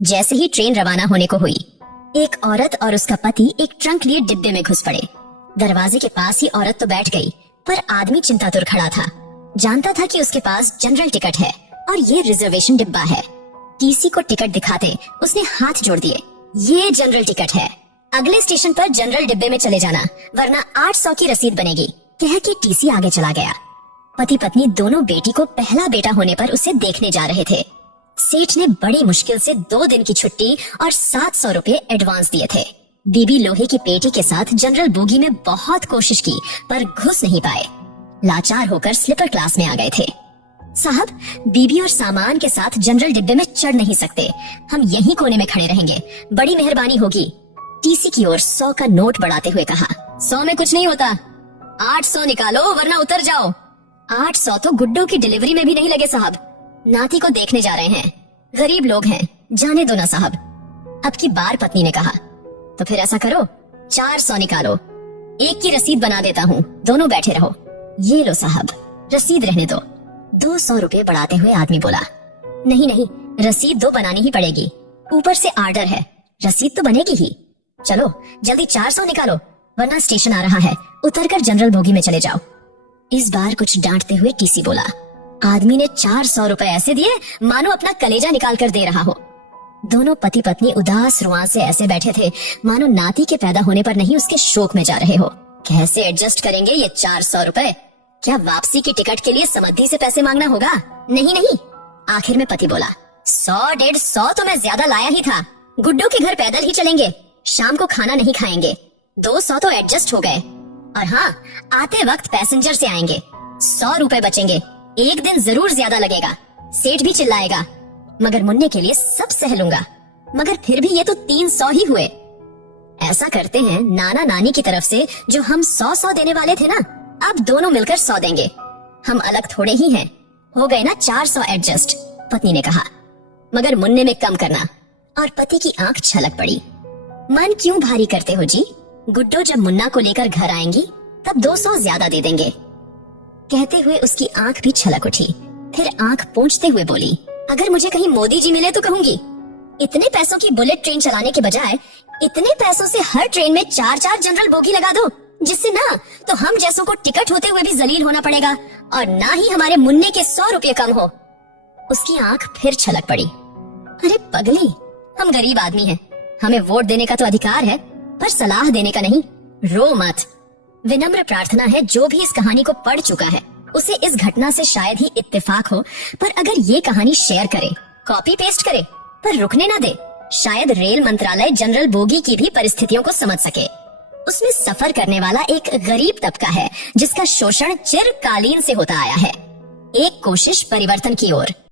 जैसे ही ट्रेन रवाना होने को हुई, एक औरत और उसका पति एक ट्रंक लिए डिब्बे में घुस पड़े। दरवाजे के पास ही औरत तो बैठ गई, पर आदमी चिंतातुर खड़ा था। जानता था कि उसके पास जनरल टिकट है और ये रिजर्वेशन डिब्बा है। टीसी को टिकट दिखाते उसने हाथ जोड़ दिए। ये जनरल टिकट है, अगले स्टेशन पर जनरल डिब्बे में चले जाना, वरना 800 की रसीद बनेगी, कह के टीसी आगे चला गया। पति पत्नी दोनों बेटी को पहला बेटा होने पर उसे देखने जा रहे थे। सेठ ने बड़ी मुश्किल से 2 दिन की छुट्टी और 700 रुपए एडवांस दिए थे। बीबी लोहे की पेटी के साथ जनरल बोगी में बहुत कोशिश की, पर घुस नहीं पाए। लाचार होकर स्लीपर क्लास में आ गए थे। साहब, बीबी और सामान के साथ जनरल डिब्बे में चढ़ नहीं सकते, हम यहीं कोने में खड़े रहेंगे, बड़ी मेहरबानी होगी। टीसी की ओर 100 का नोट बढ़ाते हुए कहा। 100 में कुछ नहीं होता, 800 निकालो वरना उतर जाओ। 800 तो गुड्डो की डिलीवरी में भी नहीं लगे साहब, नाती को देखने जा रहे हैं, गरीब लोग हैं, जाने दो ना साहब। अब की बार पत्नी ने कहा, तो फिर ऐसा करो 400 निकालो, एक की रसीद बना देता हूँ, दोनों बैठे रहो। ये लो साहब, रसीद रहने दो। 200 रुपए बढ़ाते हुए आदमी बोला, नहीं नहीं, रसीद 2 बनानी ही पड़ेगी, ऊपर से आर्डर है, रसीद तो बनेगी ही। चलो जल्दी 400 निकालो, वरना स्टेशन आ रहा है, उतरकर जनरल बोगी में चले जाओ। इस बार कुछ डांटते हुए टीसी बोला। आदमी ने 400 रुपए ऐसे दिए मानो अपना कलेजा निकाल कर दे रहा हो। दोनों पति पत्नी उदास रुआं से ऐसे बैठे थे मानो नाती के पैदा होने पर नहीं उसके शोक में जा रहे हो। कैसे एडजस्ट करेंगे ये 400 रुपए? क्या वापसी की टिकट के लिए समद्धि से पैसे मांगना होगा? नहीं नहीं। आखिर में पति बोला, 100-150 तो मैं ज्यादा लाया ही था, गुड्डो के घर पैदल ही चलेंगे, शाम को खाना नहीं खाएंगे, 200 तो एडजस्ट हो गए। और हाँ, आते वक्त पैसेंजर से आएंगे, 100 रुपए बचेंगे, एक दिन जरूर ज्यादा लगेगा, सेठ भी चिल्लाएगा, मगर मुन्ने के लिए सब सह लूंगा। मगर फिर भी ये तो 300 ही हुए। ऐसा करते हैं, नाना नानी की तरफ से जो हम 100 देने वाले थे ना, अब दोनों मिलकर 100 देंगे, हम अलग थोड़े ही हैं, हो गए ना 400 एडजस्ट, पत्नी ने कहा। मगर मुन्ने में कम करना। और पति की आंख छलक पड़ी। मन क्यों भारी करते हो जी, गुड्डो जब मुन्ना को लेकर घर आएंगी तब 200 ज्यादा दे देंगे। कहते हुए उसकी आंख भी छलक उठी, फिर आंख पोंछते हुए बोली, अगर मुझे कहीं मोदी जी मिले तो कहूंगी, इतने पैसों की बुलेट ट्रेन चलाने के बजाय इतने पैसों से हर ट्रेन में 4-4 जनरल बोगी लगा दो, जिससे ना तो हम जैसों को टिकट होते हुए भी जलील होना पड़ेगा और ना ही हमारे मुन्ने के 100 रुपए कम हो। उसकी आंख फिर छलक पड़ी। अरे पगली, हम गरीब आदमी हैं, हमें वोट देने का तो अधिकार है, पर सलाह देने का नहीं। रो मत। विनम्र प्रार्थना है, जो भी इस कहानी को पढ़ चुका है उसे इस घटना से शायद ही इत्तेफाक हो, पर अगर ये कहानी शेयर करे, कॉपी पेस्ट करे, पर रुकने ना दे, शायद रेल मंत्रालय जनरल बोगी की भी परिस्थितियों को समझ सके। उसमें सफर करने वाला एक गरीब तबका है जिसका शोषण चिरकालीन से होता आया है। एक कोशिश परिवर्तन की ओर।